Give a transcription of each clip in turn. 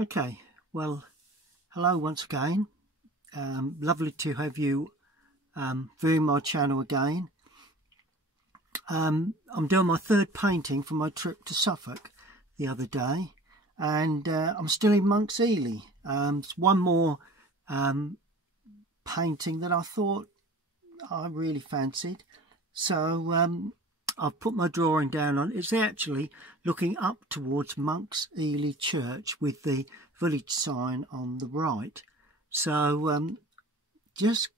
Okay, well, hello once again. Lovely to have you viewing my channel again. I'm doing my third painting from my trip to Suffolk the other day, and I'm still in Monks Ely. It's one more painting that I thought I really fancied, so I've put my drawing down on. It's actually looking up towards Monks Ely Church with the village sign on the right. So just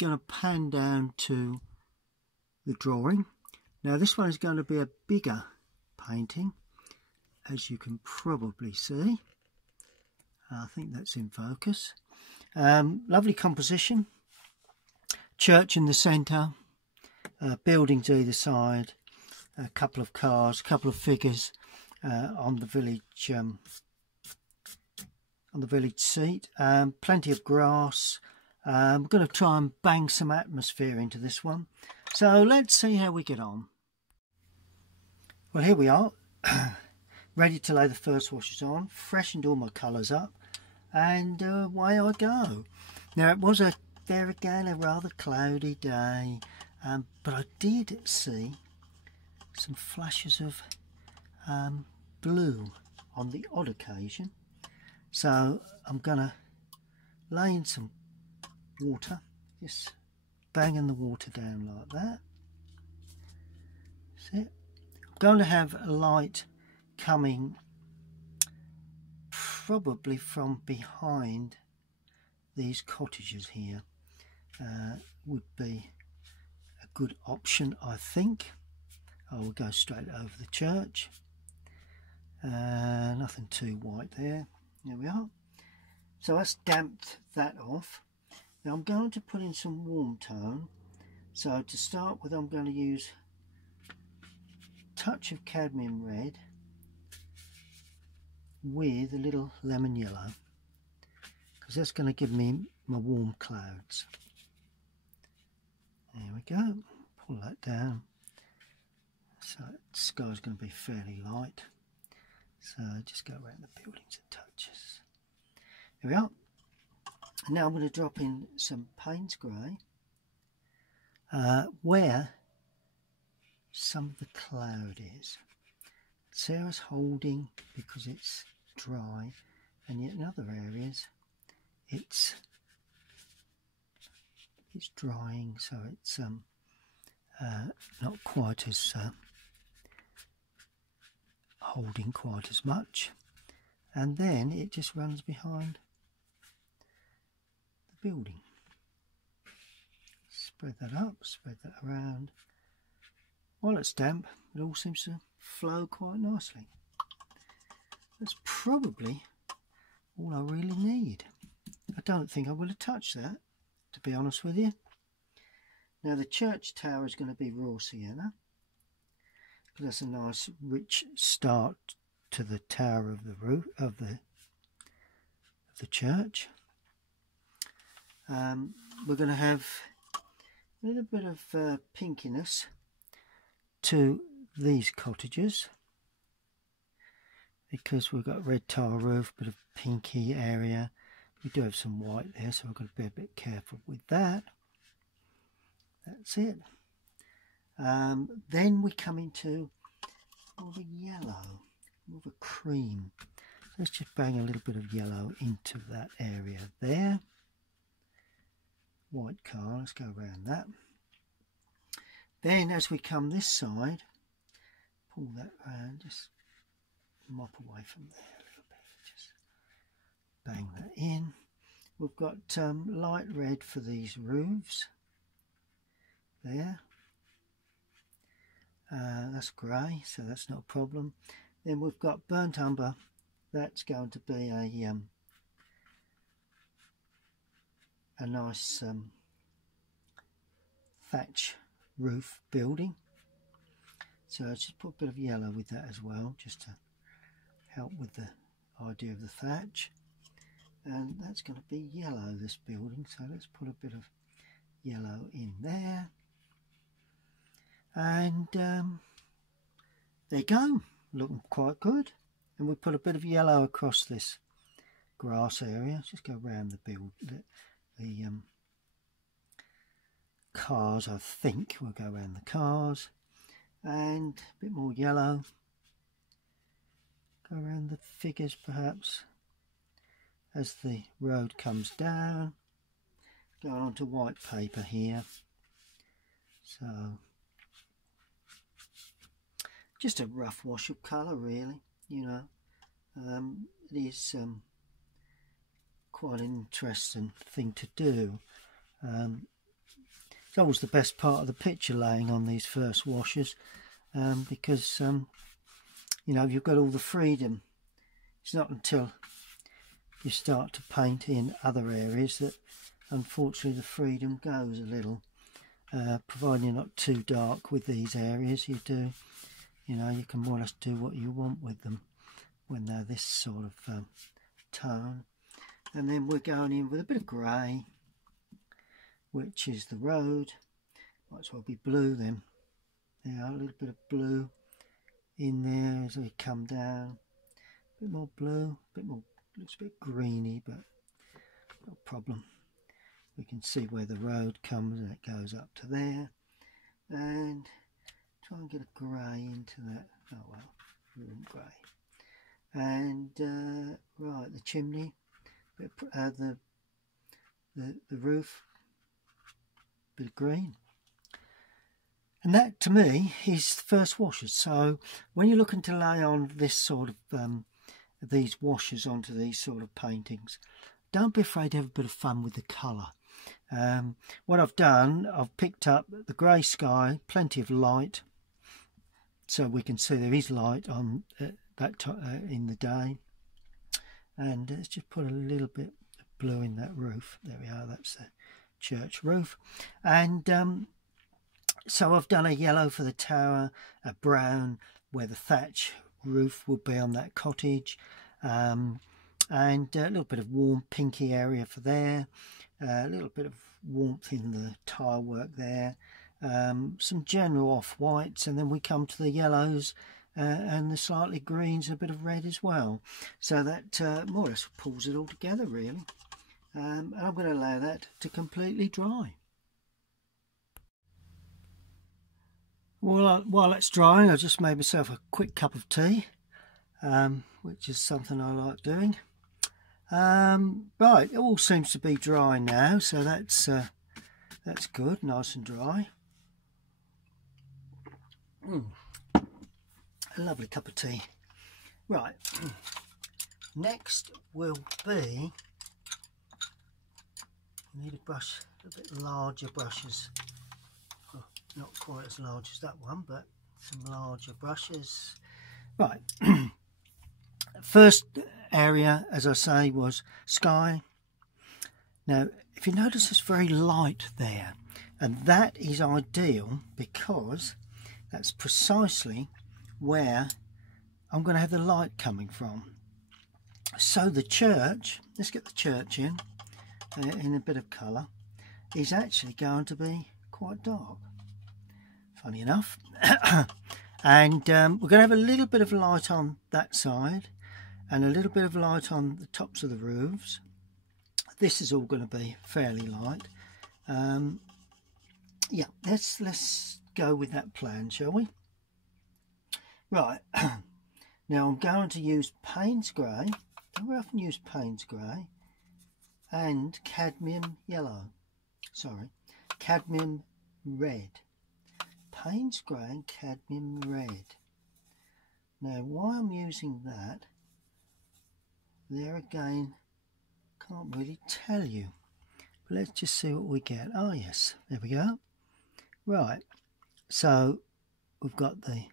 going to pan down to the drawing. Now this one is going to be a bigger painting, as you can probably see. I think that's in focus. Lovely composition. Church in the centre. Buildings either side, a couple of cars, a couple of figures on the village seat. Plenty of grass. I'm going to try and bang some atmosphere into this one. So let's see how we get on. Well, here we are, ready to lay the first washes on. Freshened all my colours up, and away I go. Now it was there again a rather cloudy day. But I did see some flashes of blue on the odd occasion. So I'm going to lay in some water, just banging the water down like that. That's it. I'm going to have a light coming probably from behind these cottages here. Would be good option, I think. I will go straight over the church. Nothing too white there. There we are. So that's damped that off. Now I'm going to put in some warm tone. So to start with, I'm going to use a touch of cadmium red with a little lemon yellow, because that's going to give me my warm clouds. There we go. Pull that down. So the sky's going to be fairly light. So just go around the buildings and touches. There we are. And now I'm going to drop in some Payne's Grey where some of the cloud is. Sarah's holding because it's dry, and yet in other areas it's drying, so it's not quite as holding quite as much, and then it just runs behind the building. Spread that up, spread that around. While it's damp, it all seems to flow quite nicely. That's probably all I really need. I don't think I would have touched that, to be honest with you. Now the church tower is going to be raw sienna, because that's a nice rich start to the tower of the roof of the church. We're going to have a little bit of pinkiness to these cottages, because we've got red tile roof, bit of pinky area. We do have some white there, so we've got to be a bit careful with that. That's it. Then we come into more of a yellow, more of a cream. Let's just bang a little bit of yellow into that area there. White car, let's go around that. Then as we come this side, pull that around, just mop away from there a little bit, just bang that in. We've got light red for these roofs there. That's grey, so that's not a problem. Then we've got burnt umber. That's going to be a nice thatch roof building. So I just put a bit of yellow with that as well, just to help with the idea of the thatch. And that's going to be yellow, this building, so let's put a bit of yellow in there. And there you go, looking quite good. And we put a bit of yellow across this grass area. Let's just go around the cars. I think we'll go around the cars, and a bit more yellow. Go around the figures perhaps as the road comes down. Go on to white paper here. So just a rough wash of colour really, you know. It is quite an interesting thing to do. It's always the best part of the picture, laying on these first washes, because you know, you've got all the freedom. It's not until you start to paint in other areas that unfortunately the freedom goes a little. Providing you're not too dark with these areas, you know, you can more or less do what you want with them when they're this sort of tone. And then we're going in with a bit of grey, which is the road. Might as well be blue then. There, a little bit of blue in there as we come down. A bit more blue, a bit more, looks a bit greeny, but no problem. We can see where the road comes and it goes up to there. And try and get a grey into that. Oh well, grey. And right, the chimney, the roof, bit of green. And that to me is the first washes. So when you're looking to lay on this sort of these washes onto these sort of paintings, don't be afraid to have a bit of fun with the colour. What I've done, I've picked up the grey sky, plenty of light, so we can see there is light on in the day. And let's just put a little bit of blue in that roof. There we are, that's the church roof. And so I've done a yellow for the tower, a brown where the thatch roof will be on that cottage, and a little bit of warm pinky area for there, a little bit of warmth in the tile work there, some general off-whites, and then we come to the yellows and the slightly greens and a bit of red as well. So that more or less pulls it all together really. And I'm going to allow that to completely dry. Well, while it's drying, I just made myself a quick cup of tea, which is something I like doing. Right, it all seems to be dry now, so that's good, nice and dry. A lovely cup of tea. Right, next will be, I need a brush, a bit larger brushes. Well, not quite as large as that one, but some larger brushes. Right, first area, as I say, was sky. Now, if you notice, it's very light there, and that is ideal because that's precisely where I'm going to have the light coming from. So the church, let's get the church in a bit of colour, is actually going to be quite dark, funny enough. And we're going to have a little bit of light on that side and a little bit of light on the tops of the roofs. This is all going to be fairly light. Yeah, let's go with that plan, shall we? Right, now I'm going to use Payne's Grey. Don't we often use Payne's Grey and cadmium yellow? Sorry, cadmium red. Payne's Grey and cadmium red. Now, why I'm using that, there again, can't really tell you. But let's just see what we get. Oh yes, there we go. Right, so we've got the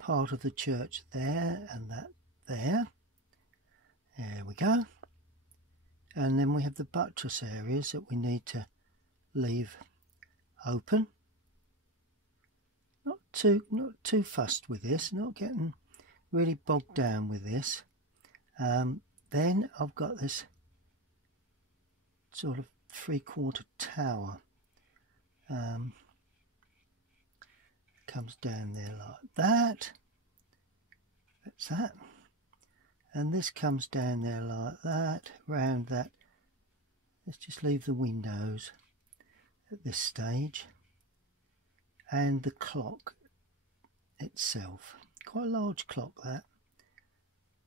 part of the church there and that there. There we go. And then we have the buttress areas that we need to leave open. Not too fussed with this, not getting really bogged down with this. Then I've got this sort of three-quarter tower. Comes down there like that. That's that. and this comes down there like that, round that. Let's just leave the windows at this stage, and the clock itself, quite a large clock that,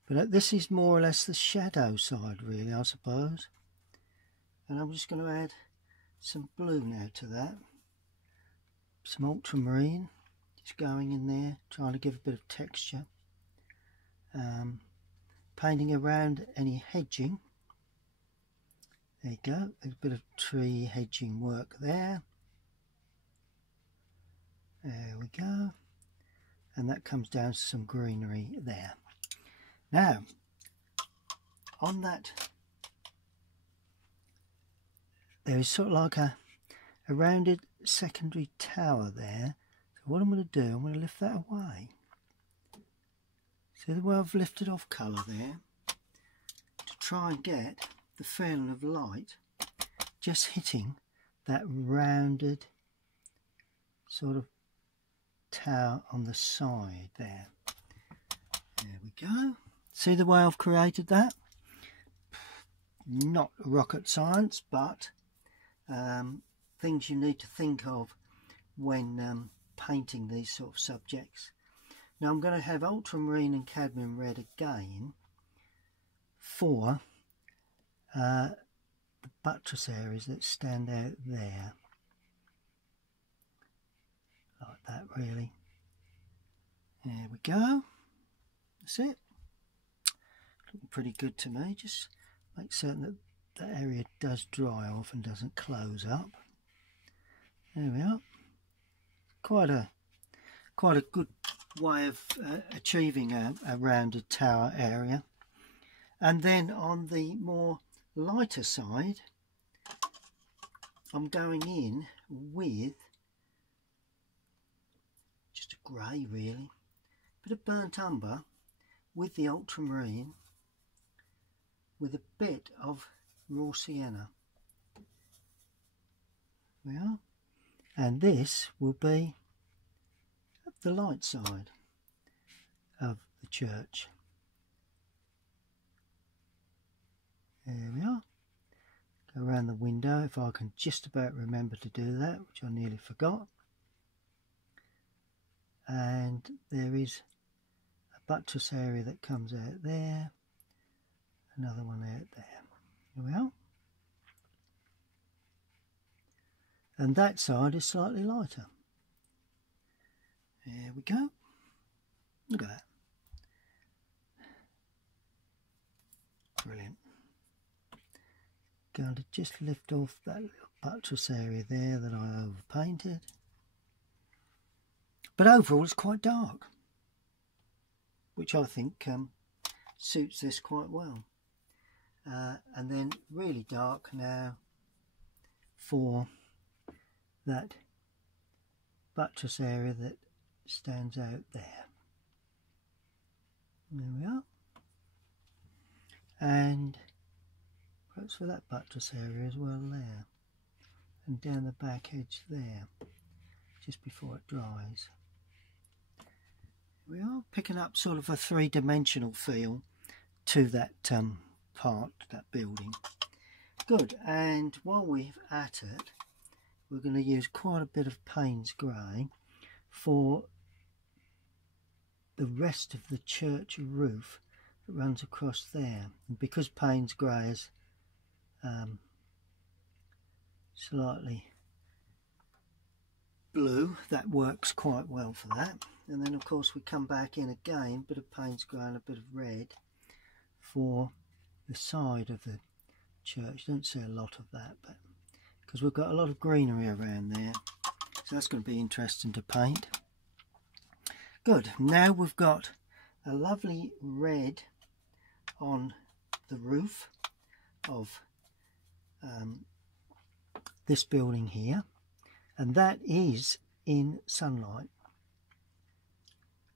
but this is more or less the shadow side really, I suppose. And I'm just going to add some blue now to that, some ultramarine just going in there, trying to give a bit of texture, painting around any hedging. There you go, a bit of tree hedging work there. There we go, and that comes down to some greenery there. Now on that, there is sort of like a rounded secondary tower there. So what I'm going to do, I'm going to lift that away. See the way I've lifted off colour there, to try and get the feeling of light just hitting that rounded sort of tower on the side there. There we go. See the way I've created that? Not rocket science, but things you need to think of when painting these sort of subjects. Now I'm going to have ultramarine and cadmium red again for the buttress areas that stand out there, like that really. There we go, that's it. Looking pretty good to me. Just make certain that that area does dry off and doesn't close up. There we are. Quite a good way of achieving a rounded tower area. And then on the more lighter side, I'm going in with just a grey really, bit of burnt umber with the ultramarine, with a bit of raw sienna. There we are. And this will be the light side of the church. There we are. Go around the window if I can just about remember to do that, which I nearly forgot. And there is a buttress area that comes out there, another one out there. There we are. And that side is slightly lighter. There we go. Look at that. Brilliant. Going to just lift off that little buttress area there that I overpainted. But overall it's quite dark, which I think suits this quite well. And then really dark now for that buttress area that stands out there. There we are. And perhaps for that buttress area as well there. And down the back edge there, just before it dries. We are picking up sort of a three-dimensional feel to that part, that building. Good, and while we're at it, we're going to use quite a bit of Payne's Grey for the rest of the church roof that runs across there. And because Payne's Grey is slightly blue, that works quite well for that. And then of course we come back in again, a bit of Payne's Grey and a bit of red for the side of the church. Don't see a lot of that, but because we've got a lot of greenery around there, so that's going to be interesting to paint. Good, now we've got a lovely red on the roof of this building here, and that is in sunlight.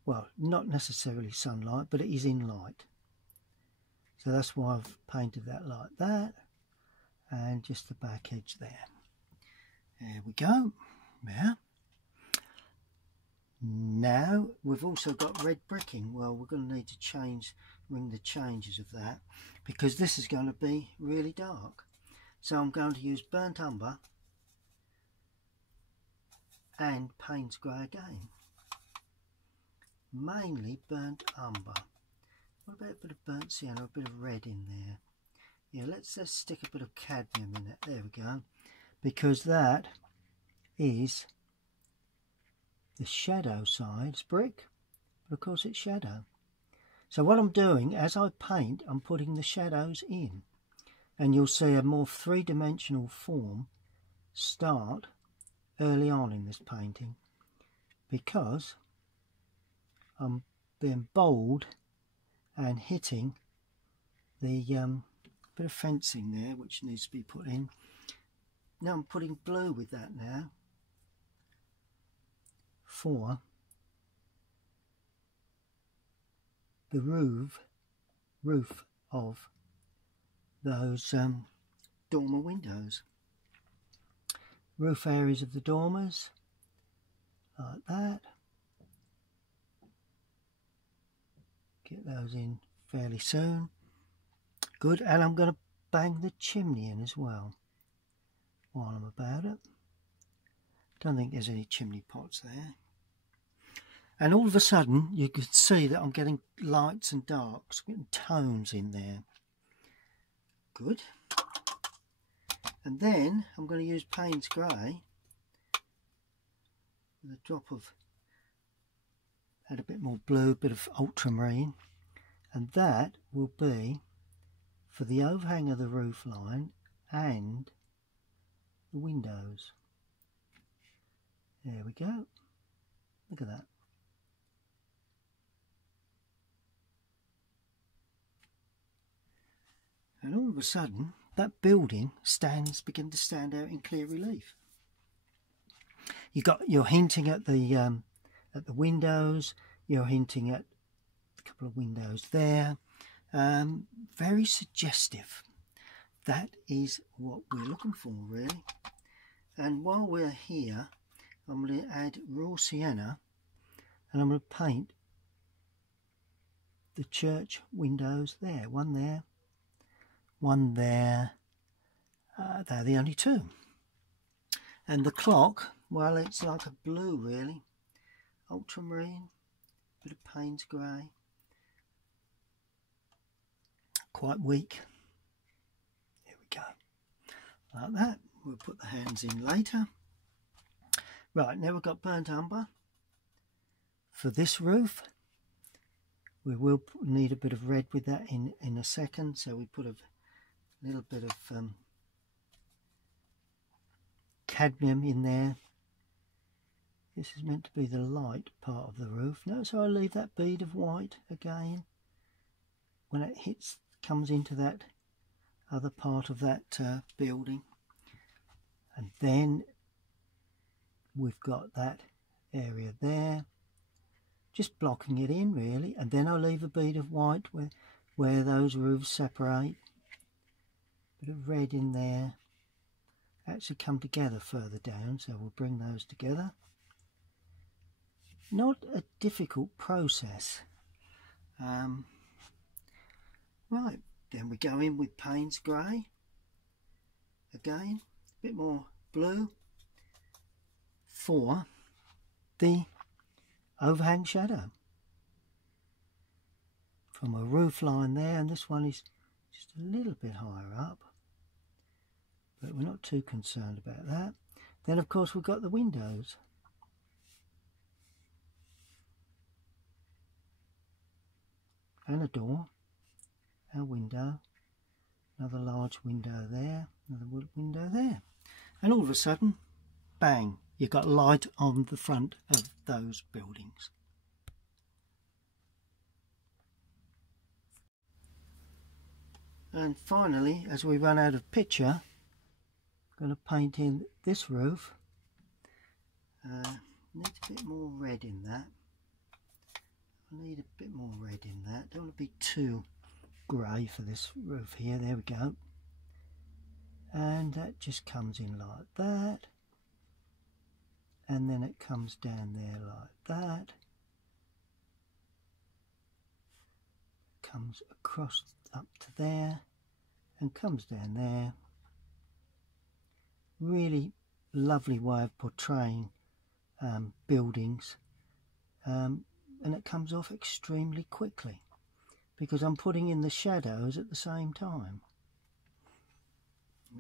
Well, not necessarily sunlight, but it is in light. So that's why I've painted that like that, and just the back edge there. There we go. Yeah. Now we've also got red bricking. Well, we're going to need to ring the changes of that, because this is going to be really dark. So I'm going to use burnt umber and Payne's grey again. Mainly burnt umber. What about a bit of burnt sienna, a bit of red in there? Yeah, let's stick a bit of cadmium in it. There we go. Because that is the shadow side's brick, but of course it's shadow. So what I'm doing, as I paint, I'm putting the shadows in, and you'll see a more three-dimensional form start early on in this painting, because I'm being bold and hitting the bit of fencing there which needs to be put in. Now I'm putting blue with that now for the roof of those dormer windows. Roof areas of the dormers, like that. Get those in fairly soon. Good, and I'm going to bang the chimney in as well while I'm about it. Don't think there's any chimney pots there. And all of a sudden you can see that I'm getting lights and darks, getting tones in there. Good. And then I'm going to use Payne's grey with a drop of, add a bit more blue, a bit of ultramarine, and that will be for the overhang of the roof line and the windows. There we go. Look at that. And all of a sudden, that building begin to stand out in clear relief. You're hinting at the windows. You're hinting at a couple of windows there. Very suggestive. That is what we're looking for, really. And while we're here, I'm going to add raw sienna, and I'm going to paint the church windows there. One there, one there. They're the only two. And the clock, well, it's like a blue, really. Ultramarine, bit of Payne's grey. Quite weak. There we go. Like that. We'll put the hands in later. Right, now we've got burnt umber. For this roof, we will need a bit of red with that in a second. So we put a little bit of cadmium in there. This is meant to be the light part of the roof. No, so I'll leave that bead of white again. When it comes into that other part of that building. And then we've got that area there. Just blocking it in, really. And then I'll leave a bead of white where those roofs separate. Bit of red in there. Actually come together further down, so we'll bring those together. Not a difficult process. Right, then we go in with Payne's grey. Again, a bit more blue for the overhang shadow. From a roof line there, and this one is just a little bit higher up. But we're not too concerned about that. Then of course we've got the windows. And a door, a window, another large window there, another window there. And all of a sudden, bang, you've got light on the front of those buildings. And finally, as we run out of picture, I'm going to paint in this roof. Need a bit more red in that. I need a bit more red in that. Don't want to be too grey for this roof here. There we go. And that just comes in like that. and then it comes down there like that, comes across up to there and comes down there. Really lovely way of portraying buildings, and it comes off extremely quickly because I'm putting in the shadows at the same time.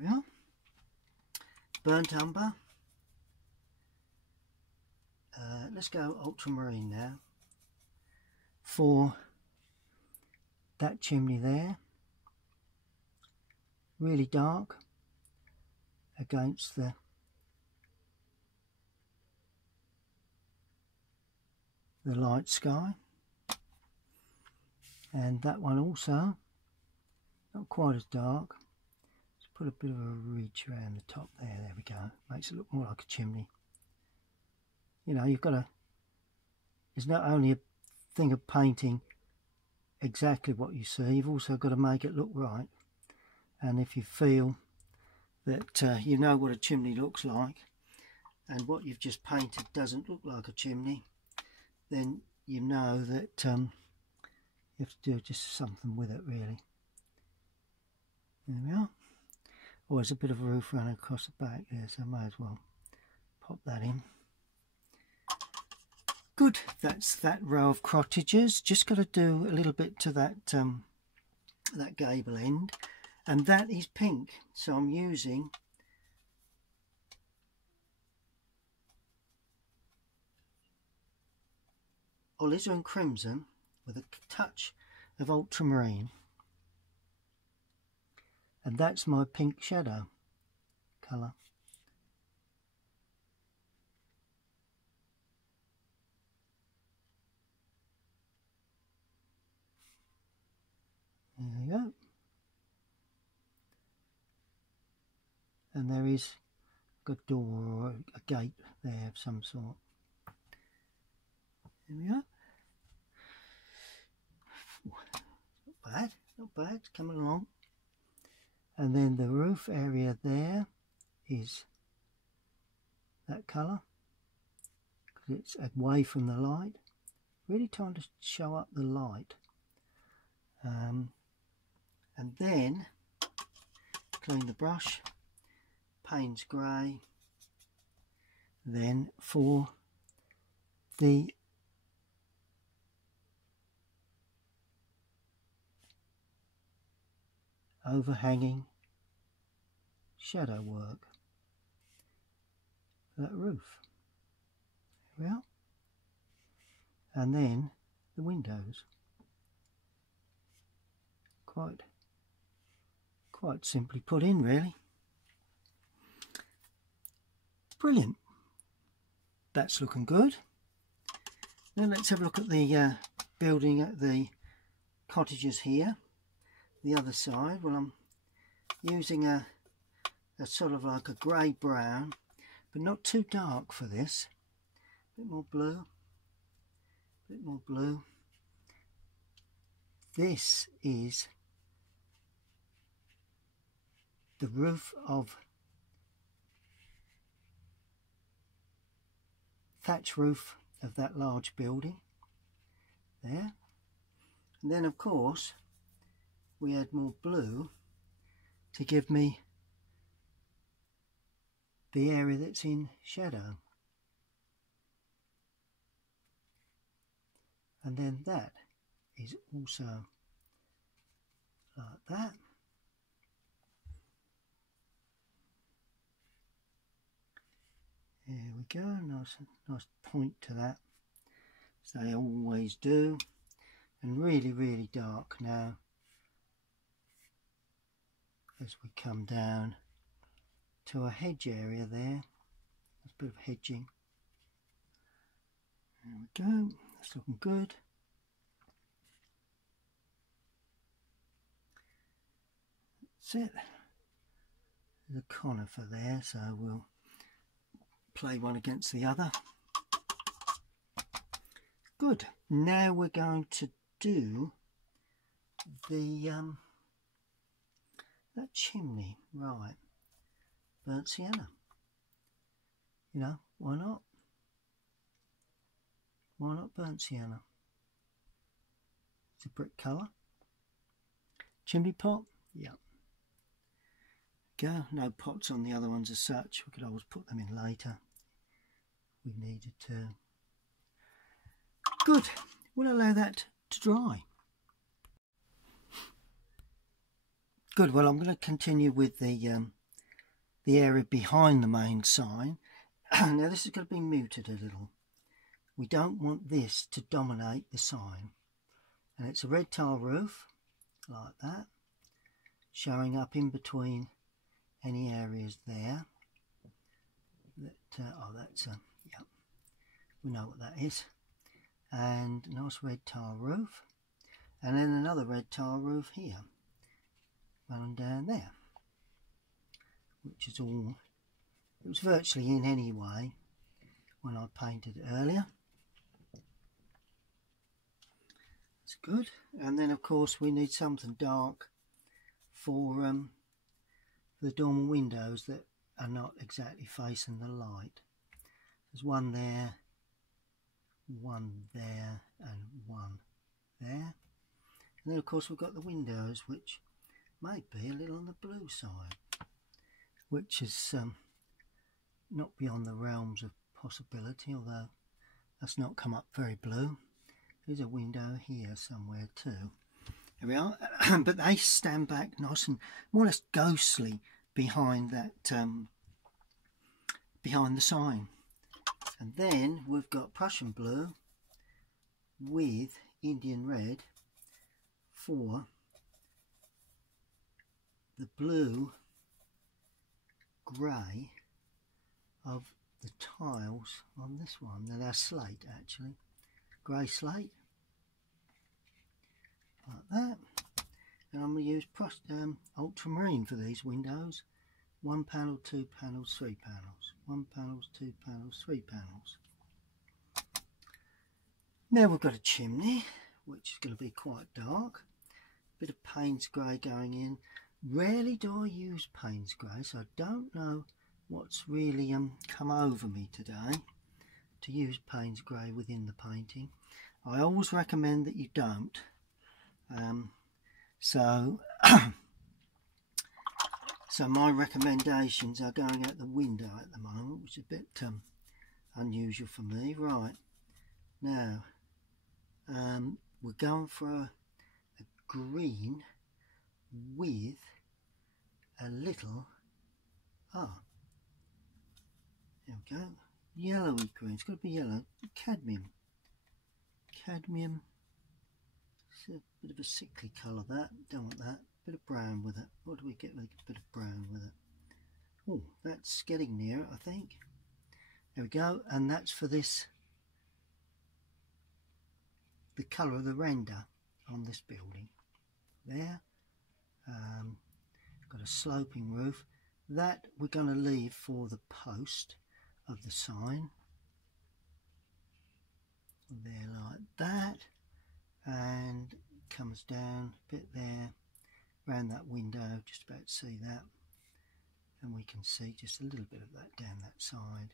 Yeah, burnt umber. Let's go ultramarine now for that chimney there. Really dark against the light sky, and that one also not quite as dark. Let's put a bit of a ridge around the top there. There we go. Makes it look more like a chimney. You know, you've got to, it's not only a thing of painting exactly what you see, you've also got to make it look right. And if you feel that you know what a chimney looks like and what you've just painted doesn't look like a chimney, then you know that you have to do just something with it, really. There we are. Oh, there's a bit of a roof running across the back there, so I may as well pop that in. Good, that's that row of cottages. Just got to do a little bit to that that gable end, and that is pink, so I'm using alizarin crimson with a touch of ultramarine, and that's my pink shadow colour. There we go. And there is a door or a gate there of some sort. There we go. Not bad, not bad, it's coming along. And then the roof area there is that colour, because it's away from the light. Really trying to show up the light. And then clean the brush, Payne's grey. Then for the overhanging shadow work for that roof. There we are. And then the windows. Quite simply put in, really. Brilliant. That's looking good. Now let's have a look at the building at the cottages here. The other side. Well, I'm using a sort of like a grey brown, but not too dark for this. A bit more blue. A bit more blue. This is the roof of thatch roof of that large building there. And then of course we add more blue to give me the area that's in shadow. And then that is also like that. There we go, nice point to that, as they always do. And really dark now as we come down to a hedge area there. There's a bit of hedging. There we go, that's looking good. That's it. There's a conifer there, so we'll play one against the other. Good. Now we're going to do the that chimney, right? Burnt sienna. You know, why not? Why not burnt sienna? It's a brick colour. Chimney pot? Yeah. Go. No pots on the other ones as such. We could always put them in later. We needed to. Good. We'll allow that to dry. Good. Well, I'm going to continue with the area behind the main sign. Now this is going to be muted a little. We don't want this to dominate the sign. And it's a red tile roof, like that, showing up in between any areas there. Oh, that's a, yeah, we know what that is. And a nice red tile roof. And then another red tile roof here, running down there. Which is all, it was virtually in anyway when I painted it earlier. That's good. And then of course we need something dark for the dormer windows that are not exactly facing the light. There's one there, and one there. And then of course we've got the windows, which may be a little on the blue side, which is not beyond the realms of possibility, although that's not come up very blue. There's a window here somewhere too. There we are. But they stand back nice and more or less ghostly behind that, behind the sign. And then we've got Prussian blue with Indian red for the blue grey of the tiles on this one. Now they're slate actually. Grey slate, like that. And I'm going to use ultramarine for these windows. 1 panel, 2 panels, 3 panels. 1 panel, 2 panels, 3 panels. Now we've got a chimney, which is going to be quite dark. Bit of Payne's grey going in. Rarely do I use Payne's grey, so I don't know what's really come over me today to use Payne's grey within the painting. I always recommend that you don't. So my recommendations are going out the window at the moment, which is a bit unusual for me. Right, now we're going for a green with a little, there we go, yellowy green. It's got to be yellow. Cadmium. It's a bit of a sickly colour, that. Don't want that. Bit of brown with it. What do we get with a bit of brown with it? Oh, that's getting near it, I think. There we go. And that's for this, the colour of the render on this building. There. Got a sloping roof. That we're going to leave for the post of the sign. There, like that. And it comes down a bit there, around that window, just about to see that. And we can see just a little bit of that down that side.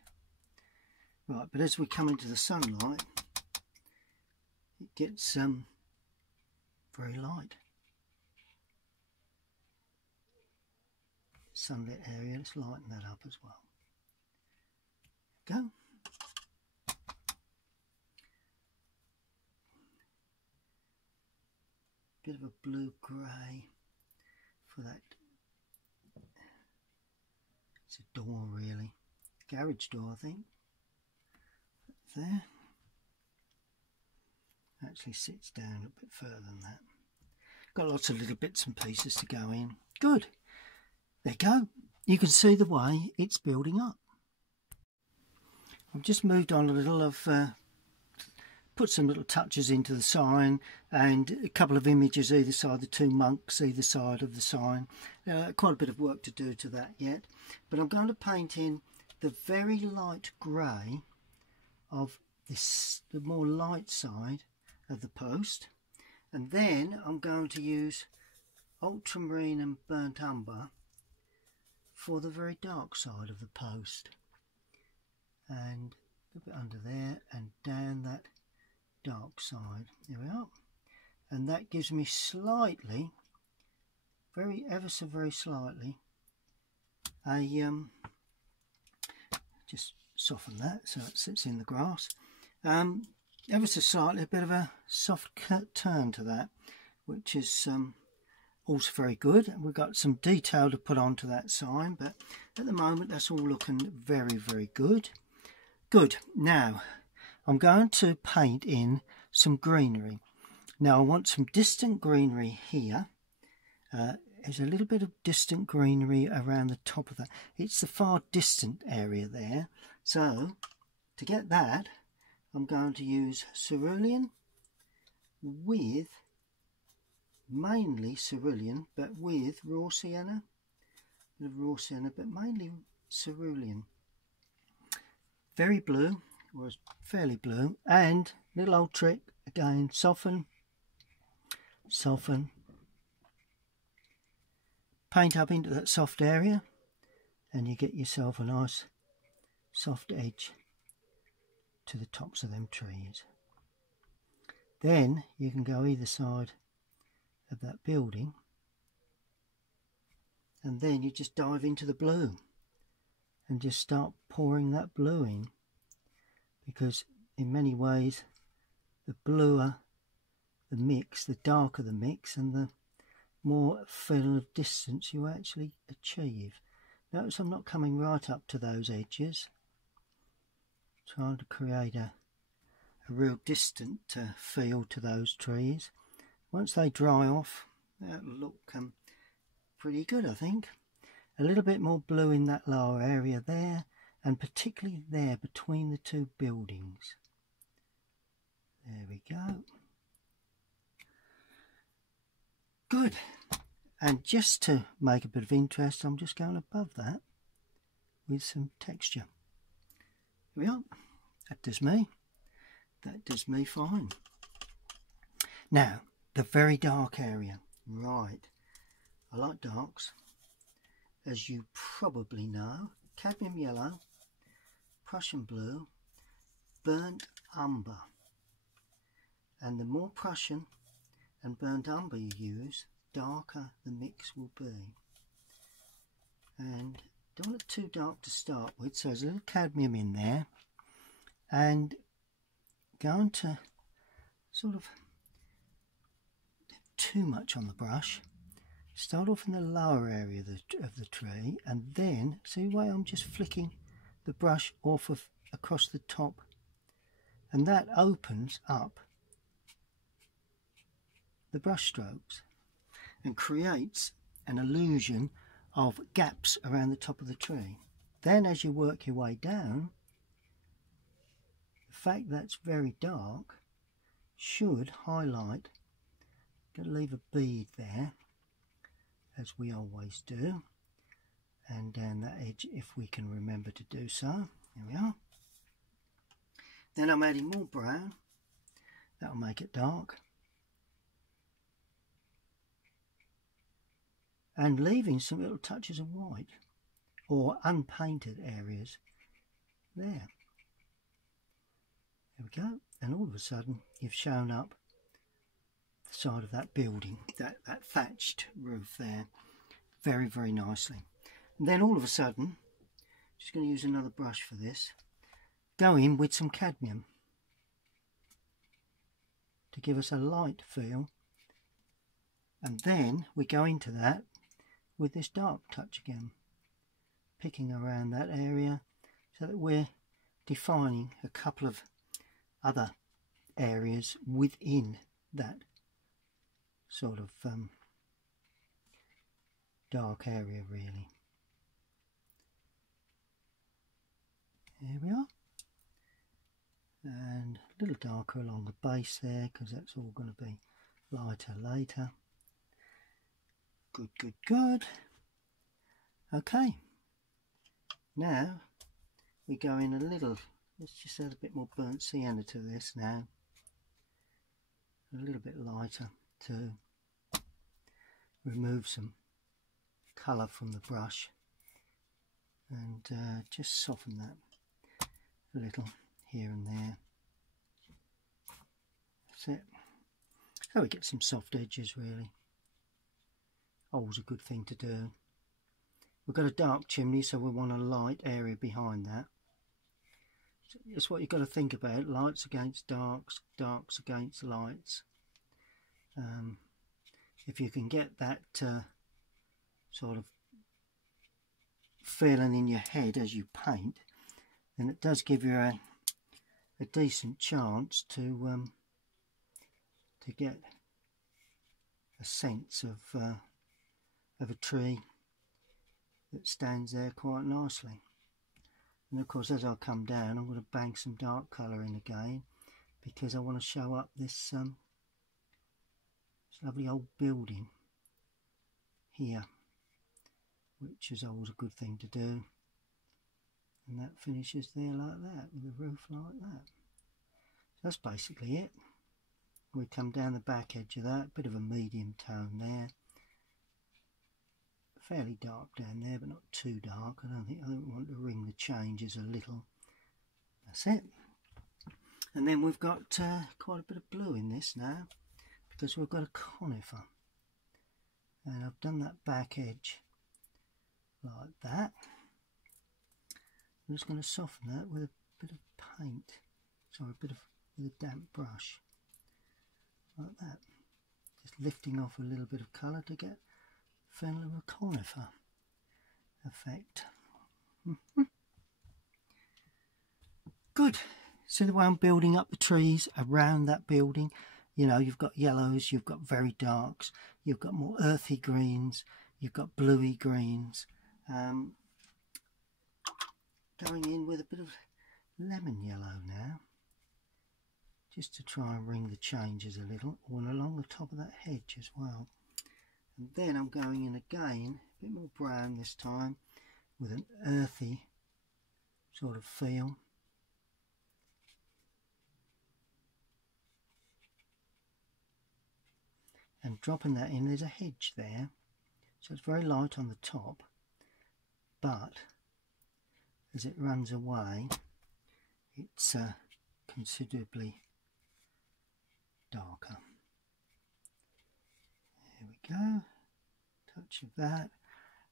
Right, but as we come into the sunlight, it gets very light. Sunlit area, let's lighten that up as well. Go. Bit of a blue grey for that. It's a door really, garage door I think. There. Actually sits down a bit further than that. Got lots of little bits and pieces to go in. Good. There you go. You can see the way it's building up. I've just moved on a little. I've put some little touches into the sign and a couple of images either side, the two monks either side of the sign. Quite a bit of work to do to that yet. But I'm going to paint in the very light grey of this, the more light side of the post. And then I'm going to use ultramarine and burnt umber for the very dark side of the post, and a bit under there and down that dark side. There we are. And that gives me slightly, ever so very slightly, just soften that so it sits in the grass. Ever so slightly, a bit of a soft turn to that, which is also very good. We've got some detail to put onto that sign, but at the moment that's all looking very, very good. Good. Now I'm going to paint in some greenery. Now I want some distant greenery here. There's a little bit of distant greenery around the top of that. It's the far distant area there. So to get that, I'm going to use cerulean with, mainly cerulean, but with raw sienna. A bit of raw sienna, but mainly cerulean. Very blue, or fairly blue, and little old trick again, soften, soften, paint up into that soft area, and you get yourself a nice soft edge to the tops of them trees. Then you can go either side of that building, and then you just dive into the blue and just start pouring that blue in, because in many ways the bluer the mix, the darker the mix, and the more feeling of distance you actually achieve. Notice I'm not coming right up to those edges, trying to create a real distant feel to those trees. Once they dry off, that'll look pretty good, I think. A little bit more blue in that lower area there, and particularly there between the two buildings. There we go. Good. And just to make a bit of interest, I'm just going above that with some texture. Here we are. That does me. That does me fine. Now, the very dark area. Right. I like darks, as you probably know. Cadmium yellow, Prussian blue, burnt umber. And the more Prussian and burnt umber you use, darker the mix will be. And don't want it too dark to start with, so there's a little cadmium in there, and going to sort of too much on the brush. Start off in the lower area of the tree, and then see the way I'm just flicking the brush off of across the top, and that opens up the brush strokes and creates an illusion of gaps around the top of the tree. Then as you work your way down, the fact that it's very dark should highlight. Gonna leave a bead there, as we always do, and down that edge if we can remember to do so. There we are. Then I'm adding more brown. That'll make it dark. And leaving some little touches of white or unpainted areas there. There we go. And all of a sudden you've shown up the side of that building, that thatched roof there, very, very nicely. And then all of a sudden, just going to use another brush for this, go in with some cadmium to give us a light feel, and then we go into that with this dark touch again, picking around that area so that we're defining a couple of other areas within that sort of dark area, really. There we are. And a little darker along the base there, because that's all going to be lighter later. Good, good, good. Okay. Now we go in a little, let's just add a bit more burnt sienna to this now. A little bit lighter to remove some colour from the brush, and just soften that a little here and there. That's it. So we get some soft edges really. Always a good thing to do. We've got a dark chimney, so we want a light area behind that. So it's what you've got to think about, lights against darks, darks against lights. If you can get that sort of feeling in your head as you paint, then it does give you a decent chance to get a sense of a tree that stands there quite nicely. And of course, as I come down, I'm going to bang some dark colour in again, because I want to show up this lovely old building here, which is always a good thing to do. And that finishes there like that, with a roof like that. So that's basically it. We come down the back edge of that, bit of a medium tone there. Fairly dark down there, but not too dark. I don't want to ring the changes a little. That's it. And then we've got quite a bit of blue in this now, because we've got a conifer. And I've done that back edge like that. I'm just going to soften that with a bit of paint. Sorry, with a damp brush. Like that. Just lifting off a little bit of colour to get a feeling of a conifer effect. Good. See the way I'm building up the trees around that building? You know, you've got yellows, you've got very darks, you've got more earthy greens, you've got bluey greens. Going in with a bit of lemon yellow now, just to try and ring the changes a little, and along the top of that hedge as well. And then I'm going in again, a bit more brown this time, with an earthy sort of feel. And dropping that in, there's a hedge there, so it's very light on the top, but as it runs away, it's considerably darker. There we go, touch of that.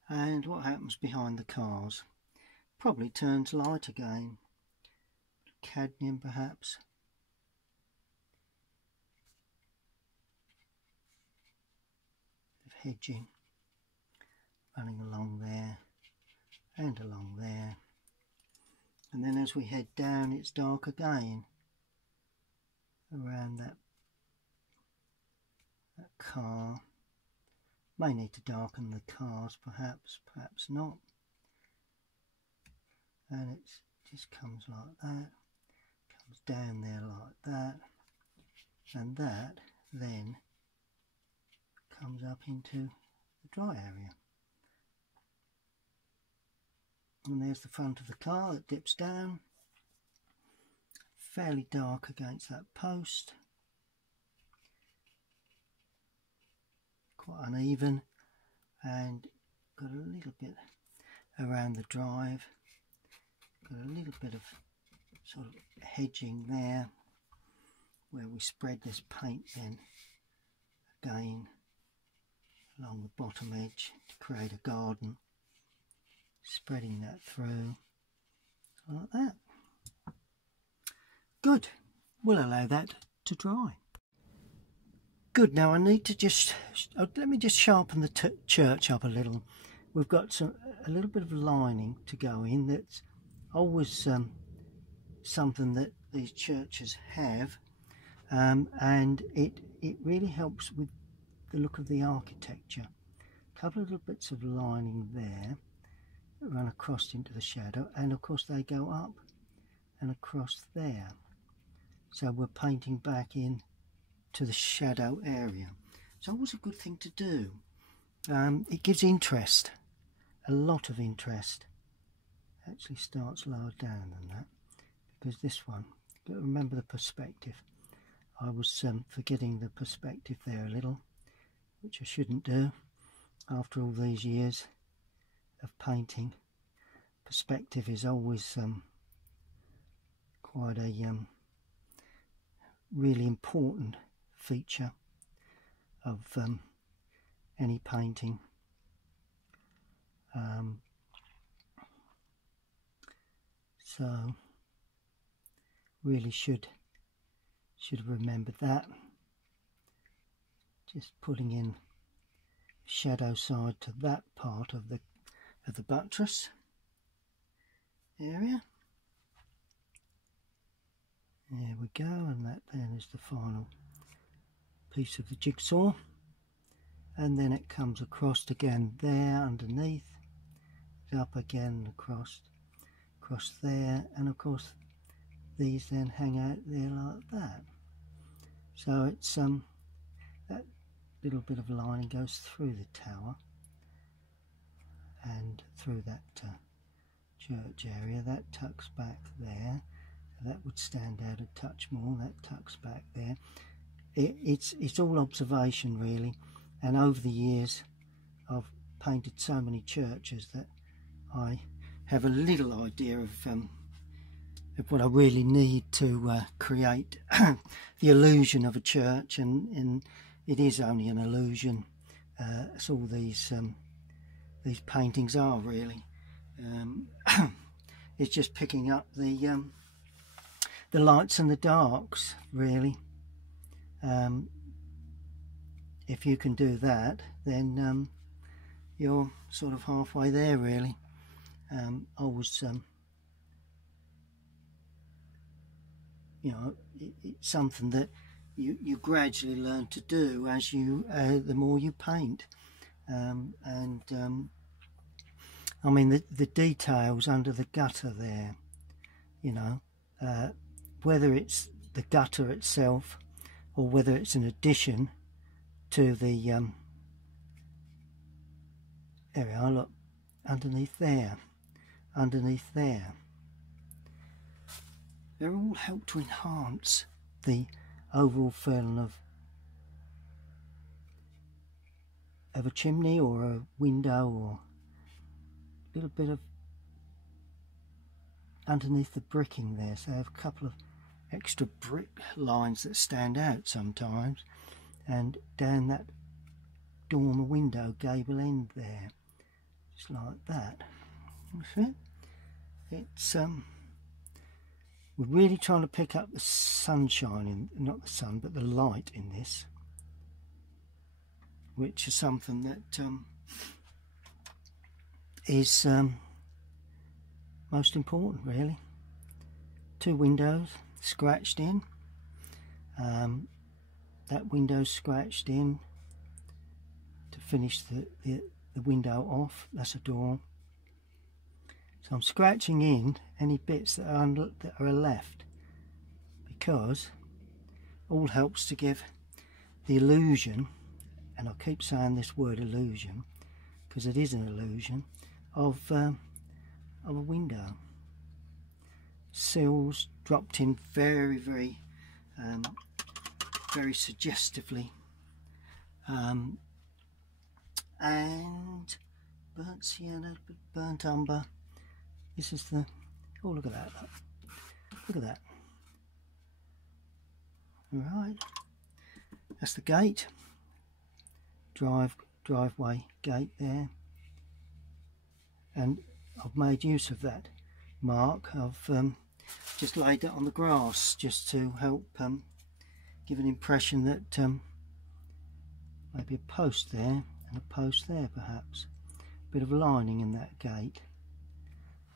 And what happens behind the cars? Probably turns light again. Cadmium perhaps. Of hedging running along there and along there. And then as we head down, it's dark again around that car. May need to darken the cars, perhaps not. And it just comes like that, comes down there like that, and that then comes up into the dry area. And there's the front of the car that dips down, fairly dark against that post, quite uneven, and got a little bit around the drive, got a little bit of sort of hedging there where we spread this paint then again along the bottom edge to create a garden. Spreading that through like that. Good. We'll allow that to dry. Good. Now I need to just let me just sharpen the church up a little. We've got a little bit of lining to go in. That's always something that these churches have, and it really helps with the look of the architecture. A couple of little bits of lining there. Run across into the shadow, and of course they go up and across there, so we're painting back in to the shadow area. It's always a good thing to do. It gives interest, a lot of interest. Actually starts lower down than that, because this one, you've got to remember the perspective. I was forgetting the perspective there a little, which I shouldn't do after all these years of painting. Perspective is always quite a really important feature of any painting. So really should have remembered that. Just putting in shadow side to that part of the buttress area. There we go, and that then is the final piece of the jigsaw. And then it comes across again there underneath, up again across there, and of course these then hang out there like that. So it's that little bit of lining goes through the tower and through that church area. That tucks back there, so that would stand out a touch more. That tucks back there. It's all observation really, and over the years I've painted so many churches that I have a little idea of what I really need to create the illusion of a church, and it is only an illusion. That's all these paintings are really. It's just picking up the lights and the darks really. If you can do that, then you're sort of halfway there really. I was you know, it's something that you gradually learn to do as you the more you paint, and I mean the details under the gutter there, you know, whether it's the gutter itself or whether it's an addition to the there we are, look, underneath there, they all help to enhance the overall feeling of a chimney or a window, or a little bit of underneath the bricking there. So I have a couple of extra brick lines that stand out sometimes, and down that dormer window gable end there, just like that. See? It's we're really trying to pick up the sunshine, not the sun, but the light in this, which is something that is most important really. Two windows scratched in, that window's scratched in to finish the window off. That's a door. So I'm scratching in any bits that are left, because all helps to give the illusion, and I keep saying this word illusion because it is an illusion, of a window. Sills dropped in very, very, very suggestively, and burnt sienna, burnt umber. This is the, oh look at that, look at that. Right, that's the gate, driveway gate there, and I've made use of that mark. I've just laid that on the grass just to help give an impression that maybe a post there and a post there, perhaps a bit of lining in that gate.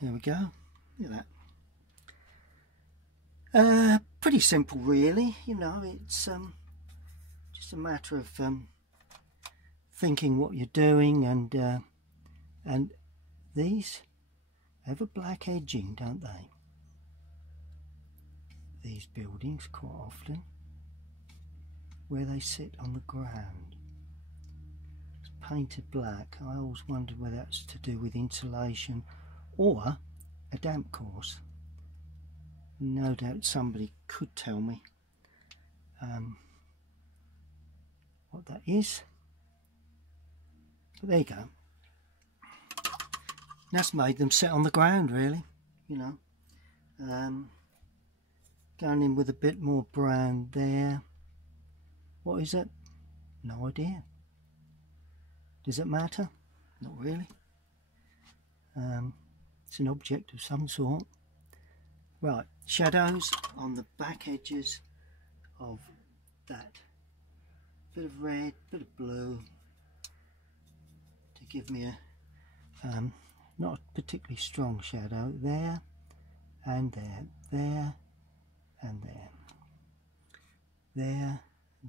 There we go, look at that. Pretty simple really, you know. It's just a matter of thinking what you're doing, and these have a black edging, don't they? These buildings quite often, where they sit on the ground. It's painted black. I always wondered whether that's to do with insulation or a damp course. No doubt somebody could tell me what that is. But there you go. That's made them sit on the ground really, you know. Going in with a bit more brown there. What is it? No idea. Does it matter? Not really. It's an object of some sort. Right, shadows on the back edges of that. Bit of red, bit of blue to give me a not a particularly strong shadow. There and there, there and there, there,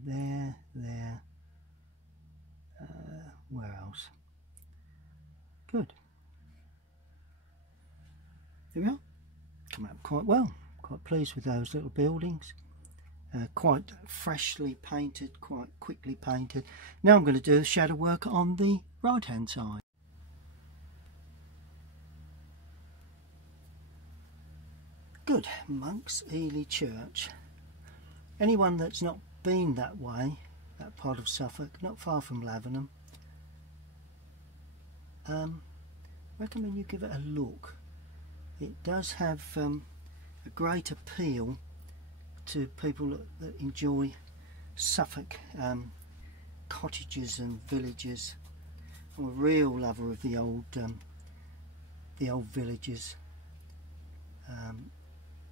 there, there. Where else? Good. There we are. Come out quite well. Quite pleased with those little buildings. Quite freshly painted, quite quickly painted. Now I'm going to do the shadow work on the right hand side. Good. Monks Ely Church. Anyone that's not been that way, that part of Suffolk, not far from Lavenham, recommend you give it a look. It does have a great appeal to people that enjoy Suffolk cottages and villages. I'm a real lover of the old villages,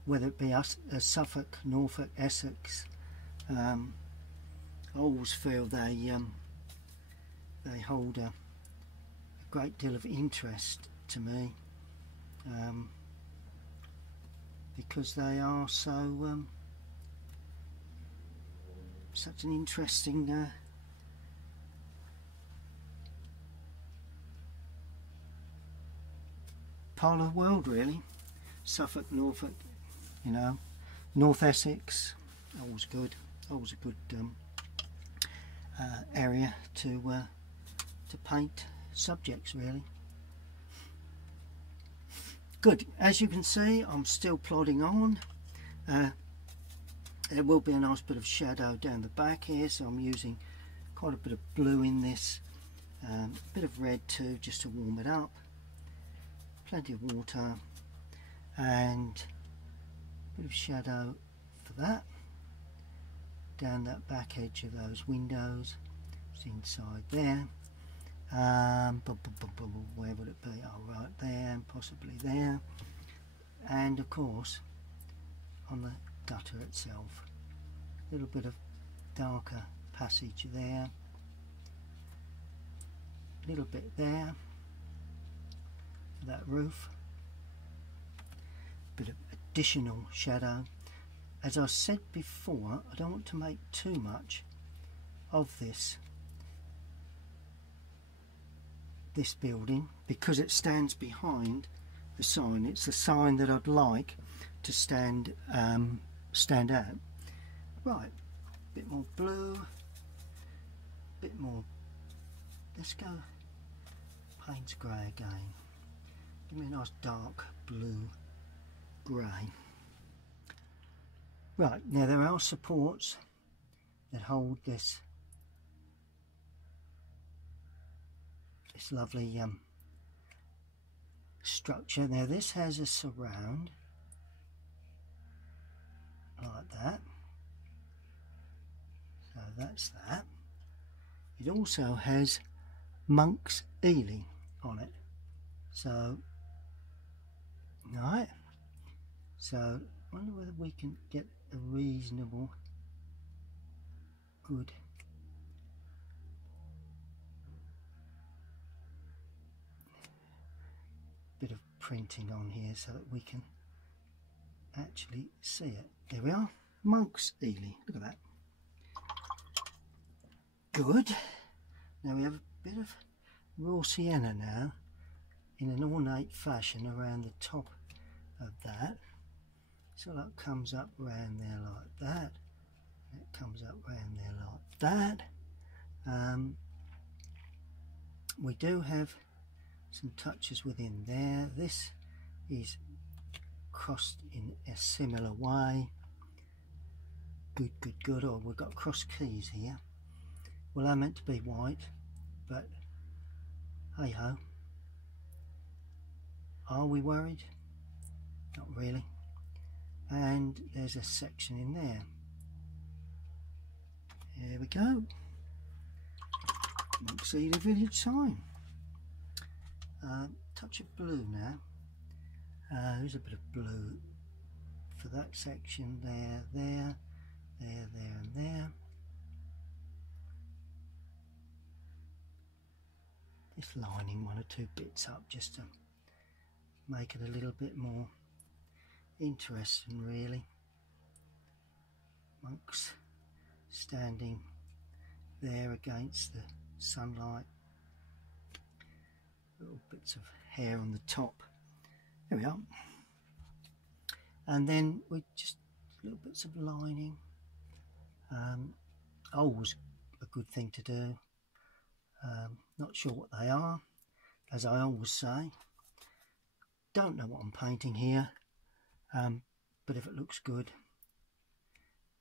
whether it be Suffolk, Norfolk, Essex. I always feel they hold a great deal of interest to me, because they are so such an interesting part of the world, really. Suffolk, Norfolk, you know, North Essex, always good, always a good area to paint subjects, really. Good. As you can see, I'm still plodding on. There will be a nice bit of shadow down the back here, so I'm using quite a bit of blue in this, a bit of red too, just to warm it up. Plenty of water and a bit of shadow for that. Down that back edge of those windows, it's inside there. Where would it be? Oh, right there, and possibly there, and of course on the gutter itself, a little bit of darker passage there, a little bit there for that roof, bit of additional shadow. As I said before, I don't want to make too much of this building because it stands behind the sign. It's the sign that I'd like to stand out. Right, a bit more blue, a bit more. Let's go Payne's grey again. Give me a nice dark blue grey. Right, now there are supports that hold this lovely structure. Now this has a surround like that, so that's that. It also has Monks Ely on it, so right, so I wonder whether we can get a reasonable good bit of printing on here so that we can actually see it. There we are, Monks Ely, look at that. Good. Now we have a bit of raw sienna now in an ornate fashion around the top of that, so that comes up around there like that, it comes up around there like that. We do have some touches within there. This is crossed in a similar way. Good, good, good. Oh, we've got cross keys here. Well, they're meant to be white, but hey ho. Are we worried? Not really. and there's a section in there. Here we go. Monks Ely village sign. Touch of blue now. There's a bit of blue for that section there, there, and there. Just lining one or two bits up just to make it a little bit more interesting, really. Monks standing there against the sunlight. Little bits of hair on the top. There we are. And then we just little bits of lining. Always a good thing to do. Not sure what they are, as I always say. Don't know what I'm painting here, but if it looks good,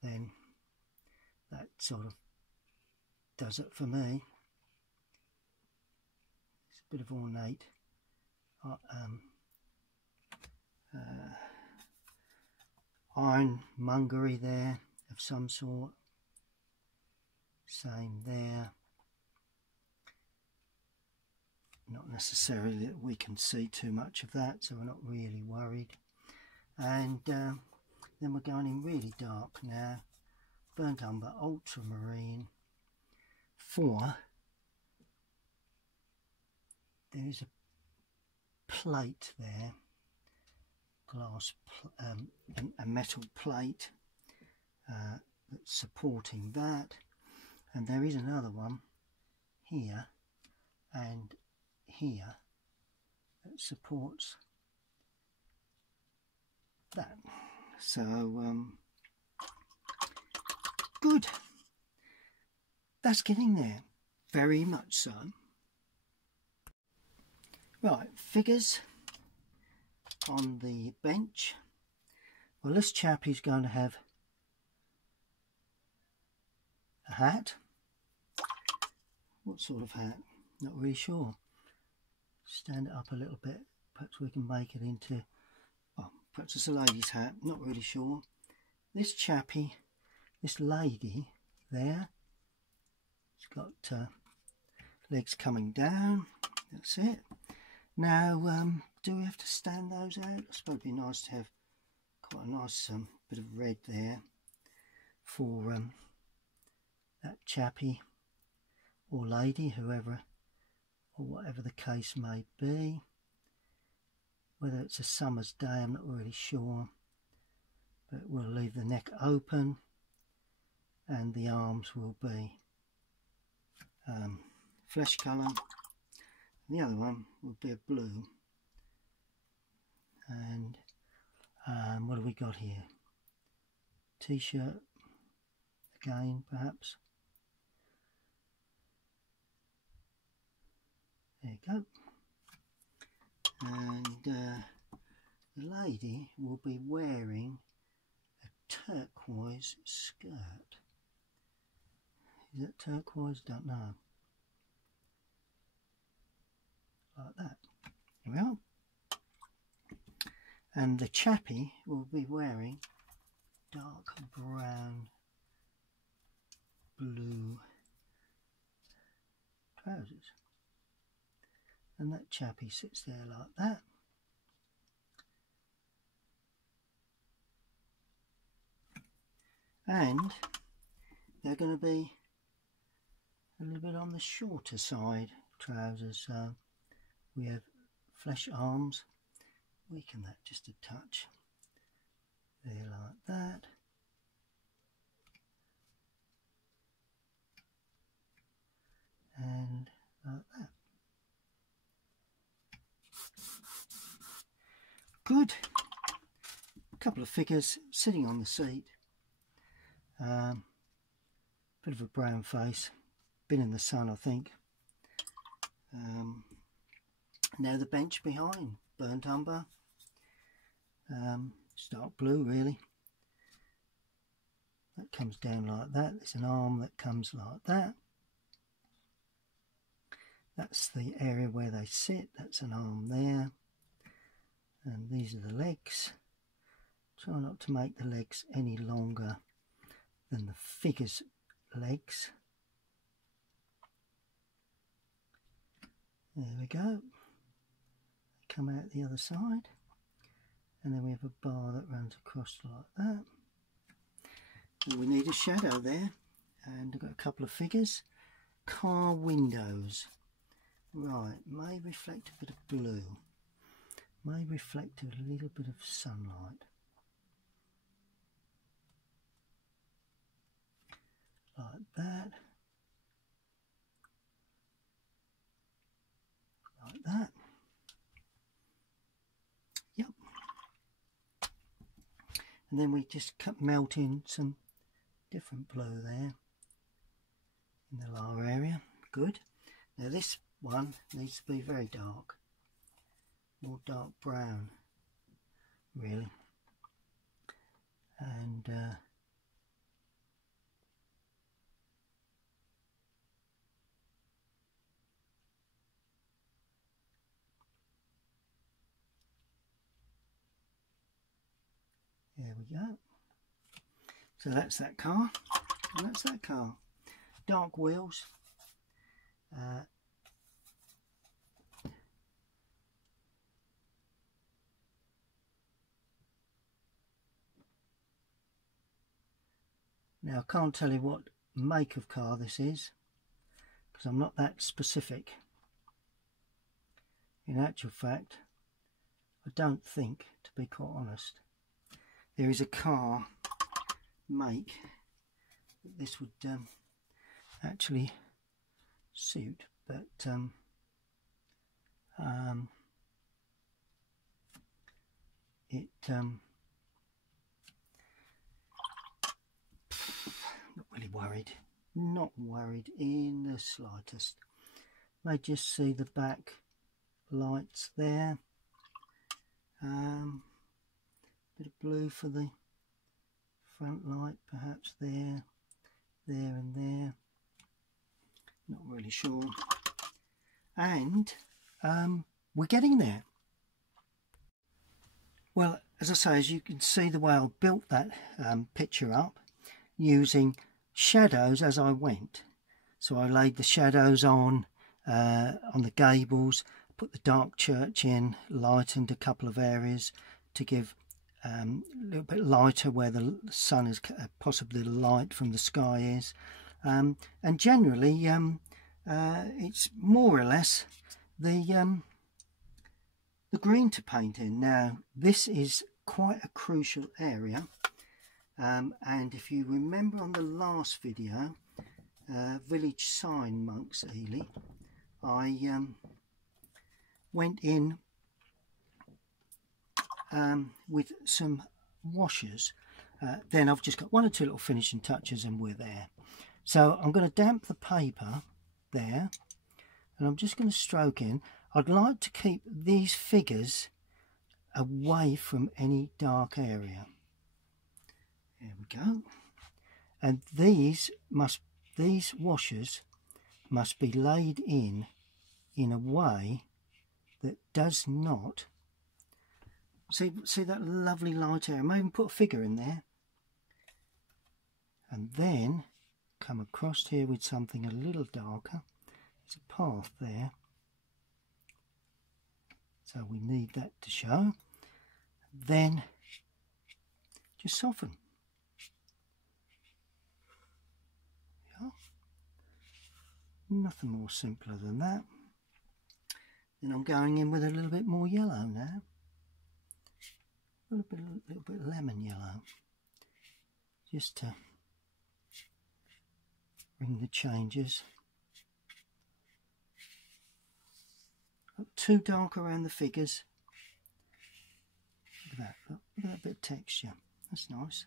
then that sort of does it for me. It's a bit of ornate ironmongery there of some sort. Same there. Not necessarily that we can see too much of that, so we're not really worried. And then we're going in really dark now. Burnt umber, ultramarine. 4. There's a plate there, glass, a metal plate that's supporting that, and there is another one here and here that supports that. So good. That's getting there, very much so. Right, figures on the bench. Well, this chappie's going to have a hat. What sort of hat? Not really sure. Stand it up a little bit. Perhaps we can make it into, well, perhaps it's a lady's hat. Not really sure. This chappie, this lady there, it's got legs coming down. That's it. Now, do we have to stand those out? I suppose it'd be nice to have quite a nice bit of red there for that chappie or lady, whoever or whatever the case may be. Whether it's a summer's day, I'm not really sure, but we'll leave the neck open and the arms will be flesh colour. The other one will be a blue. And what have we got here? T-shirt again, perhaps. There you go. And the lady will be wearing a turquoise skirt. Is it turquoise? Don't know. Like that. Here we are. And the chappie will be wearing dark brown blue trousers. And that chappie sits there like that. And they're going to be a little bit on the shorter side trousers. So we have flesh arms. Weaken that just a touch. There like that. And like that. Good. A couple of figures sitting on the seat. Bit of a brown face. Been in the sun, I think. Now the bench behind. Burnt umber. It's dark blue, really. That comes down like that. There's an arm that comes like that. That's the area where they sit. That's an arm there. And these are the legs. Try not to make the legs any longer than the figure's legs. There we go. Come out the other side, and then we have a bar that runs across like that. And we need a shadow there, and I've got a couple of figures. Car windows. Right, may reflect a bit of blue, may reflect a little bit of sunlight. Like that. Like that. Yep. And then we just melt in some different blue there in the lower area. Good. Now this one needs to be very dark, more dark brown really, and there we go. So that's that car, and that's that car. Dark wheels. Now I can't tell you what make of car this is, because I'm not that specific. In actual fact, I don't think, to be quite honest, there is a car make that this would actually suit, but not really worried, not worried in the slightest. May just see the back lights there, bit of blue for the front light perhaps there, there and there, not really sure. And we're getting there. Well, as I say, as you can see, the way I built that picture up using shadows as I went. So I laid the shadows on the gables, put the dark church in, lightened a couple of areas to give a little bit lighter where the sun is, possibly the light from the sky is, and generally it's more or less the green to paint in. Now this is quite a crucial area, and if you remember on the last video, village sign Monks Ely, I went in with some washers. Then I've just got one or two little finishing touches and we're there. So I'm going to damp the paper there, and I'm just going to stroke in. I'd like to keep these figures away from any dark area. There we go. And these washers must be laid in a way that does not see that lovely light area. I may even put a figure in there, and then come across here with something a little darker. There's a path there, so we need that to show. Then just soften. Yeah. Nothing more simpler than that. Then I'm going in with a little bit more yellow now. A little bit lemon yellow, just to bring the changes. Not too dark around the figures. Look at that, look at that bit of texture. That's nice.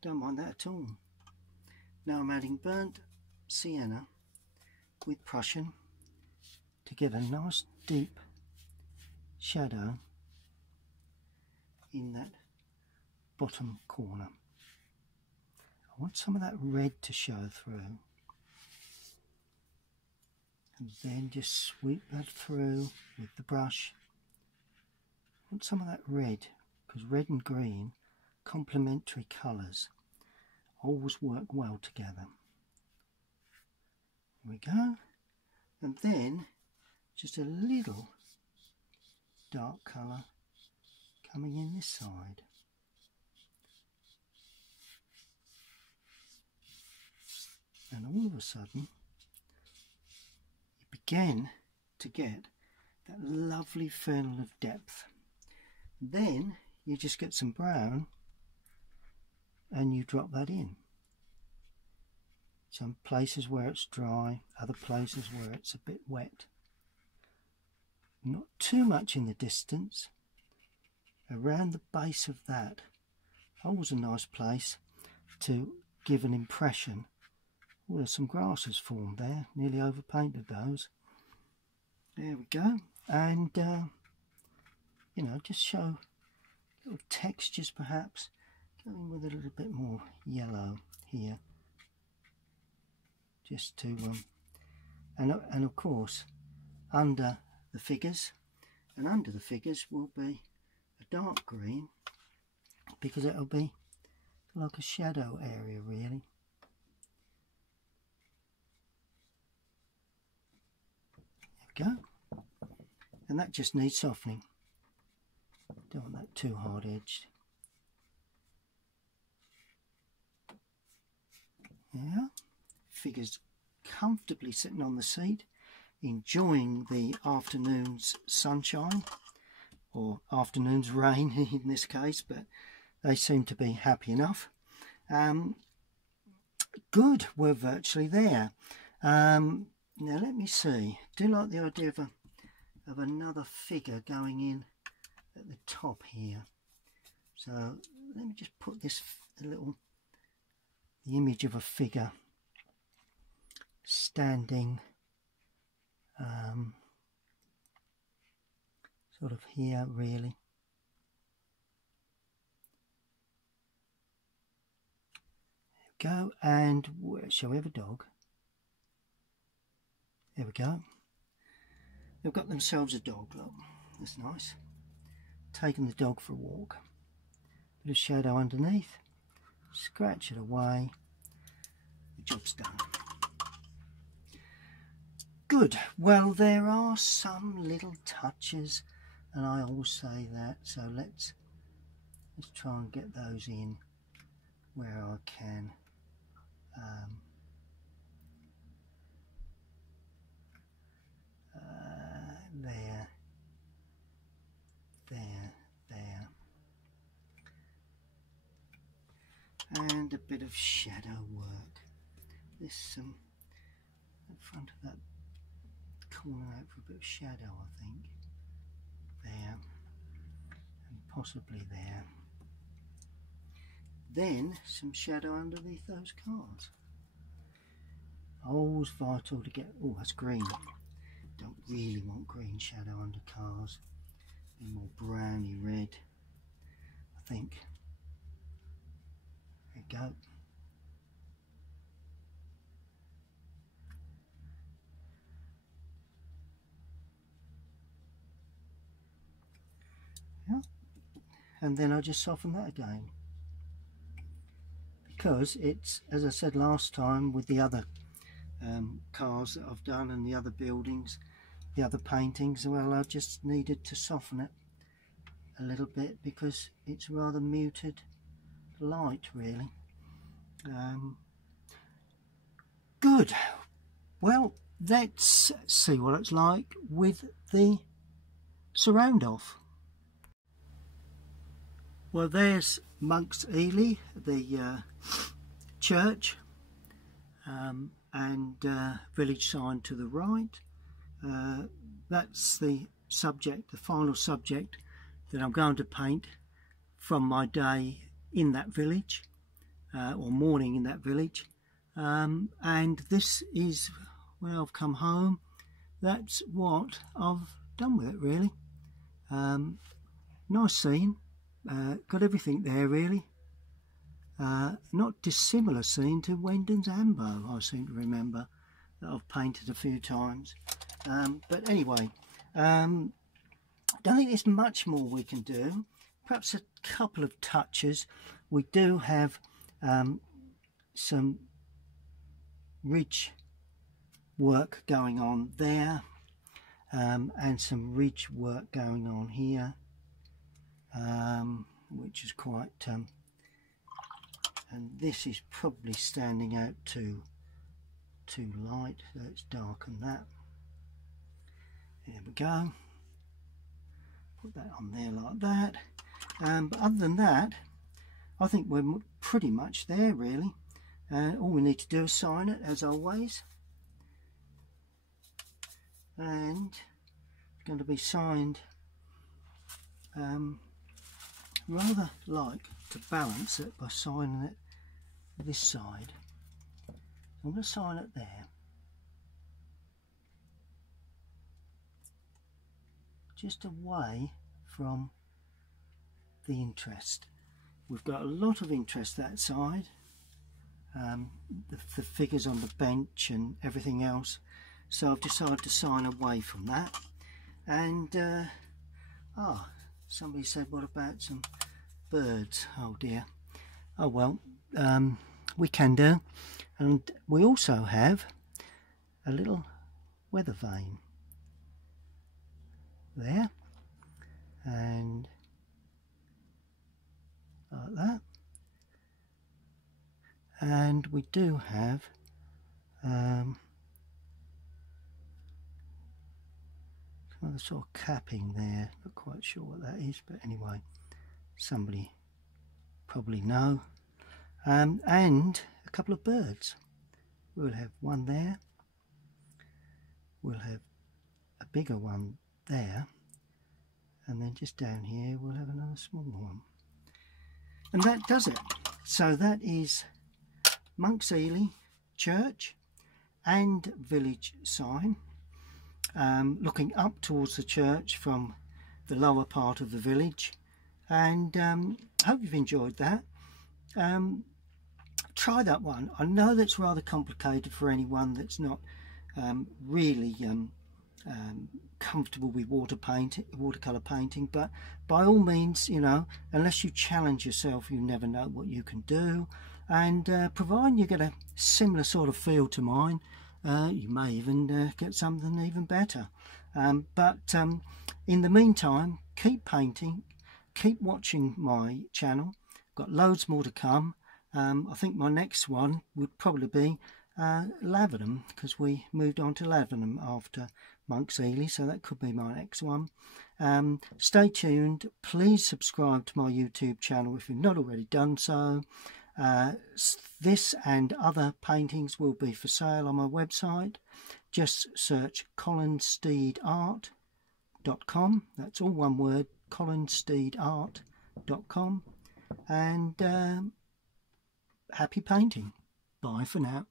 Don't mind that at all. Now I'm adding burnt sienna with Prussian to get a nice deep shadow in that bottom corner. I want some of that red to show through, and then just sweep that through with the brush. I want some of that red, because red and green complementary colours always work well together. There we go. And then just a little dark colour coming in this side. And all of a sudden you begin to get that lovely feeling of depth. Then you just get some brown and you drop that in. Some places where it's dry, other places where it's a bit wet. Not too much in the distance. Around the base of that, always a nice place to give an impression. Well, there's some grasses formed there, nearly overpainted those. There we go. And you know, just show little textures perhaps. Go in with a little bit more yellow here, just to and of course under the figures, and under the figures will be a dark green, because it'll be like a shadow area really. There we go. And that just needs softening. Don't want that too hard edged. Yeah, figures comfortably sitting on the seat, enjoying the afternoon's sunshine, or afternoon's rain in this case, but they seem to be happy enough. Good, we're virtually there. Now let me see, do you like the idea of another figure going in at the top here? So let me just put this the image of a figure standing sort of here really. There we go. And shall we have a dog? There we go. They've got themselves a dog, look, that's nice. Taking the dog for a walk. Bit of shadow underneath. Scratch it away. The job's done. Good. Well, there are some little touches, and I always say that, so let's try and get those in where I can. There. And a bit of shadow work. This in front of that corner out for a bit of shadow, I think. There, and possibly there. Then some shadow underneath those cars. Always vital to get. Oh, that's green. Don't really want green shadow under cars. Be more browny red, I think. There we go. Yeah. And then I just soften that again, because it's, as I said last time with the other cars that I've done and the other buildings, the other paintings, well, I just needed to soften it a little bit because it's rather muted light really. Good. Well, let's see what it's like with the surround off. Well, there's Monks Ely, the church, and village sign to the right. That's the subject, the final subject that I'm going to paint from my day in that village, or morning in that village. And this is when I've come home. That's what I've done with it really. Nice scene, got everything there really. Not dissimilar scene to Wendon's Ambo, I seem to remember, that I've painted a few times. But anyway, don't think there's much more we can do. perhaps a couple of touches. We do have some ridge work going on there, and some ridge work going on here, which is quite and this is probably standing out too light, so let's darken that. There we go, put that on there like that. But other than that, I think we're pretty much there really. All we need to do is sign it as always, and it's going to be signed rather like to balance it by signing it this side. I'm going to sign it there, just away from the interest. We've got a lot of interest that side, the figures on the bench and everything else, so I've decided to sign away from that. And somebody said, what about some birds? Oh dear. Oh well, we can do. And we also have a little weather vane there, and like that. And we do have another sort of capping there, not quite sure what that is, but anyway, somebody probably know. And a couple of birds. We'll have one there, we'll have a bigger one there, and then just down here we'll have another smaller one. And that does it. So that is Monks Ely Church and village sign, looking up towards the church from the lower part of the village. And hope you've enjoyed that. Try that one. I know that's rather complicated for anyone that's not really comfortable with watercolour painting, but by all means, you know, unless you challenge yourself, you never know what you can do. And providing you get a similar sort of feel to mine, you may even get something even better. But in the meantime, keep painting, keep watching my channel. Got loads more to come. I think my next one would probably be Lavenham, because we moved on to Lavenham after Monks Ely, so that could be my next one. Stay tuned. Please subscribe to my YouTube channel if you've not already done so. This and other paintings will be for sale on my website. Just search colinsteedart.com. That's all one word, colinsteedart.com. And happy painting. Bye for now.